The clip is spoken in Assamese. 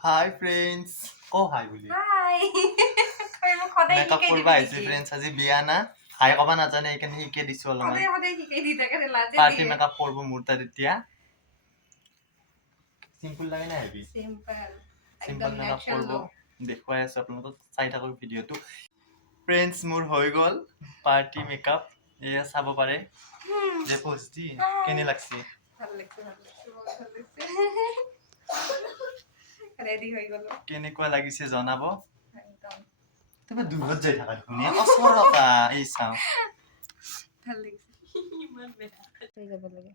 Hi friends. Oh hi বুলি Hi. কই মোক খদাই মেকআপ শিকাই কৰবা দিবি আহিছে friends আজি বিয়া না হাই কবা নাজানে এইকাৰণে শিকাই দিছো অলপমান খদাই খদাই শিকাই দি থাকে লাজে পাৰ্টি দিয়ে মেকআপ কৰব মোৰ তাত এতিয়া সিম্পল লাগে না হেভি সিম্পল সিম্পল একদম মেকআপ ন্যাচারাল কৰব দেখুৱাই আছো আপোনালোকক চাই থাকক ভিডিঅটো फ्रेंड्स মোৰ হৈ গল পাৰ্টি মেকআপ এয়া চাব পাৰে যে পষ্টি কেনে লাগছে ভাল লাগছে বহুত ভাল লাগছে ৰেডি হয়ে গেল কেনেকুৱা লাগিছে জনাব একদম তবে দূৰত যাই থাকা ধুনীয়া অচৰতা এই চাও ভাল লাগিছে ইমান বেয়া হৈ যাব লাগে